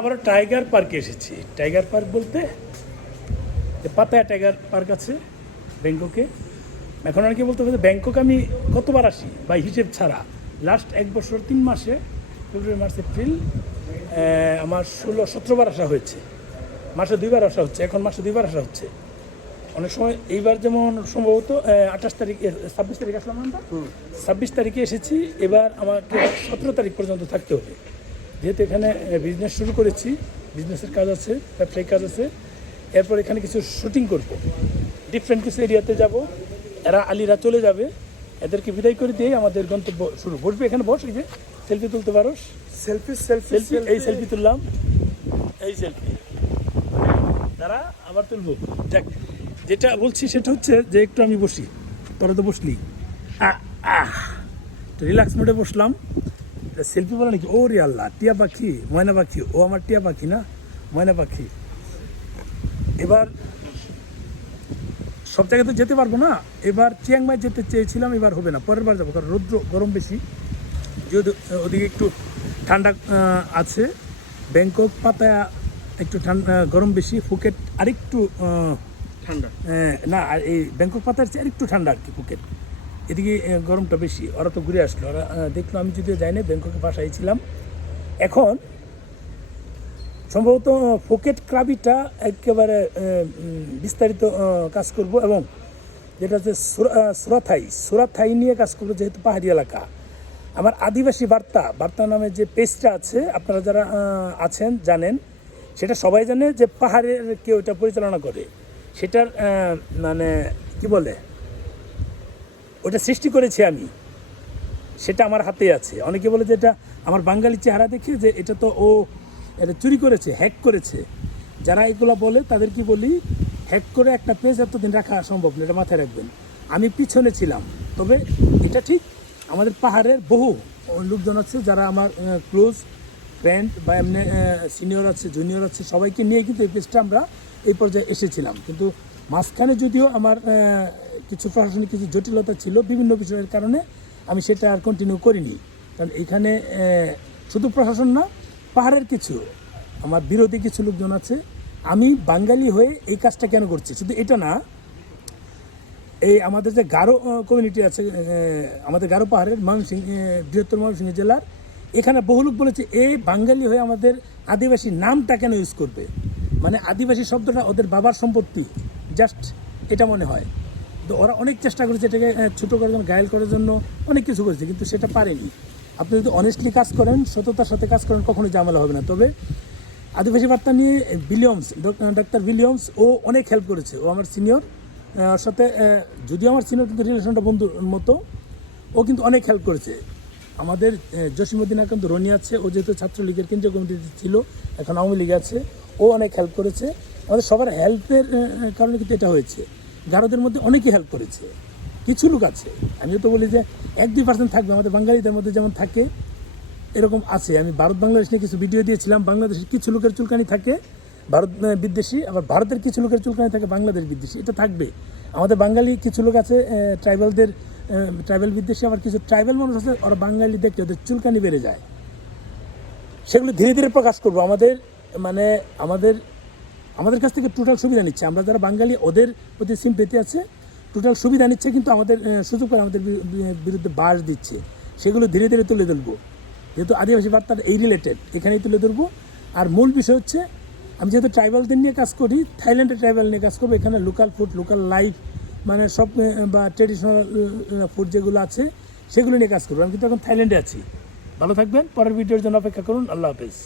আবার টাইগার পার্কে এসেছি। টাইগার পার্ক বলতে পাতায়া টাইগার পার্ক আছে ব্যাংককে। এখন অনেকে বলতে হবে ব্যাংকক আমি কতবার আসি বা হিসেব ছাড়া। লাস্ট এক বছর তিন মাসে ফেব্রুয়ারি মার্চ এপ্রিল আমার ষোলো সতেরোবার আসা হয়েছে। মাসে দুইবার আসা হচ্ছে এখন মাসে দুইবার আসা হচ্ছে। অনেক সময় এইবার যেমন সম্ভবত আঠাশ তারিখ ছাব্বিশ তারিখ আসলাম আমরা। ছাব্বিশ তারিখে এসেছি এবার আমাকে সতেরো তারিখ পর্যন্ত থাকতে হবে। যেহেতু এখানে বিজনেস শুরু করেছি বিজনেসের কাজ আছে ব্যবসায়িক কাজ আছে এরপর এখানে কিছু শুটিং করব। ডিফারেন্ট কিছু এরিয়াতে যাব এরা আলিরা চলে যাবে এদেরকে বিদায় করে দিয়েই আমাদের গন্তব্য শুরু। বসবে এখানে বস এই যে সেলফি তুলতে পারো সেলফি সেলফি সেলফি এই সেলফি তুললাম এই সেলফি তারা আবার তুলবো। দেখ যেটা বলছি সেটা হচ্ছে যে একটু আমি বসি তোরা তো বসলি। আহ আহ। রিল্যাক্স মোডে বসলাম। সেলফি বলে নাকি? ও রে আল্লাহ টিয়া পাখি ময়না পাখি ও আমার টিয়া পাখি না? ময়না পাখি। এবার সব জায়গায় তো যেতে পারব না। এবার চিয়াংমাই যেতে চেয়েছিলাম এবার হবে না। পরের বার যাব কারণ রৌদ্র গরম বেশি। যেহেতু ওদিকে একটু ঠান্ডা আছে। ব্যাংকক পাতায়া একটু ঠান্ডা গরম বেশি। ফুকেট আরেকটু ঠান্ডা। না এই ব্যাংকক পাতার চেয়ে আরেকটু ঠান্ডা আর কি ফুকেট। এদিকে গরমটা বেশি, ওরা তো ঘুরে আসলো। ওরা দেখল, আমি যদিও যাই না ব্যাংককে বাসায় ছিলাম। এখন সম্ভবত ফোকেট ক্রাবিটা একেবারে বিস্তারিত কাজ করব এবং যেটা হচ্ছে সুরা- সুরাথাই সুরাথাই নিয়ে কাজ করব, যেহেতু পাহাড়ি এলাকা। আমার আদিবাসী বার্তা বার্তা নামে যে পেজটা আছে, আপনারা যারা আছেন, জানেন, সেটা সবাই জানে যে পাহাড়ের কেউ এটা পরিচালনা করে। সেটার মানে কি বলে? ওটা সৃষ্টি করেছি আমি। সেটা আমার হাতে আছে। অনেকে বলে যে এটা আমার বাঙালি চেহারা দেখে যে এটা তো ও এটা চুরি করেছে হ্যাক করেছে। যারা এগুলো বলে তাদের কি বলি হ্যাক করে একটা পেজ এতদিন রাখা সম্ভব না, এটা মাথায় রাখবেন। আমি পিছনে ছিলাম, তবে এটা ঠিক আমাদের পাহাড়ের বহু লোকজন আছে যারা আমার ক্লোজ ফ্রেন্ড বা এমনি সিনিয়র আছে জুনিয়র আছে, সবাইকে নিয়ে কিন্তু এই পেজটা আমরা এই পর্যায়ে এসেছিলাম। কিন্তু মাঝখানে যদিও আমার কিছু প্রশাসনিক কিছু জটিলতা ছিল বিভিন্ন বিষয়ের কারণে আমি সেটা আর কন্টিনিউ করিনি। কারণ এখানে শুধু প্রশাসন না পাহাড়ের কিছু আমার বিরোধী কিছু লোকজন আছে। আমি বাঙালি হয়ে এই কাজটা কেন করছি? শুধু এটা না এই আমাদের যে গারো কমিউনিটি আছে আমাদের গারো পাহাড়ের ময়মনসিংহ আহ, বৃহত্তর ময়মনসিংহ জেলার এখানে বহু লোক বলেছে এই বাঙালি হয়ে আমাদের আদিবাসী নামটা কেন ইউজ করবে? মানে আদিবাসী শব্দটা ওদের বাবার সম্পত্তি জাস্ট এটা মনে হয়। তো ওরা অনেক চেষ্টা করেছে এটাকে ছোটো করার জন্য, ঘায়ল করার জন্য, অনেক কিছু করেছে, কিন্তু সেটা পারেনি। আপনি যদি অনেস্টলি কাজ করেন, সততার সাথে কাজ করেন, কখনোই ঝামেলা হবে না। তবে আদিবাসী বার্তা নিয়ে উইলিয়ামস ডাক্তার উইলিয়ামস ও অনেক হেল্প করেছে। ও আমার সিনিয়র সাথে যদিও আমার সিনিয়র কিন্তু রিলেশনটা বন্ধুর মতো, ও কিন্তু অনেক হেল্প করেছে। আমাদের জসিমুদ্দিন আকান্ত রনি আছে, ও যেহেতু ছাত্রলীগের কেন্দ্রীয় কমিটিতে ছিল, এখন আওয়ামী লীগ আছে, ও অনেক হেল্প করেছে। আমাদের সবার হেল্পের কারণে কিন্তু এটা হয়েছে। গারোদের মধ্যে অনেকে হেল্প করেছে, কিছু লোক আছে। আমিও তো বলি যে এক দুই পার্সেন্ট থাকবে, আমাদের বাঙালিদের মধ্যে যেমন থাকে, এরকম আছে। আমি ভারত বাংলাদেশ নিয়ে কিছু ভিডিও দিয়েছিলাম, বাংলাদেশের কিছু লোকের চুলকানি থাকে, ভারত বিদ্বেষী, আবার ভারতের কিছু লোকের চুলকানি থাকে, বাংলাদেশ বিদ্বেষী, এটা থাকবে। আমাদের বাঙালি কিছু লোক আছে ট্রাইবালদের ট্রাইবাল বিদ্বেষী, আবার কিছু ট্রাইবাল মানুষ আছে, ওরা বাঙালি দেখে ওদের চুলকানি বেড়ে যায়। সেগুলো ধীরে ধীরে প্রকাশ করব। আমাদের মানে আমাদের আমাদের কাছ থেকে টোটাল সুবিধা নিচ্ছে। আমরা যারা বাঙালি, ওদের প্রতি সিম্পেতি আছে। টোটাল সুবিধা নিচ্ছে কিন্তু আমাদের সুযোগ করে আমাদের বিরুদ্ধে বাস দিচ্ছে। সেগুলো ধীরে ধীরে তুলে ধরবো। যেহেতু আদিবাসী বার্তার এই রিলেটেড এখানেই তুলে ধরবো। আর মূল বিষয় হচ্ছে, আমি যেহেতু ট্রাইবালদের নিয়ে কাজ করি থাইল্যান্ডের ট্রাইবাল নিয়ে কাজ করব। এখানে লোকাল ফুড লোকাল লাইফ মানে সব বা ট্রেডিশনাল ফুড যেগুলো আছে, সেগুলো নিয়ে কাজ করব। আমি কিন্তু এখন থাইল্যান্ডে আছি। ভালো থাকবেন। পরের ভিডিওর জন্য অপেক্ষা করুন। আল্লাহ হাফেজ।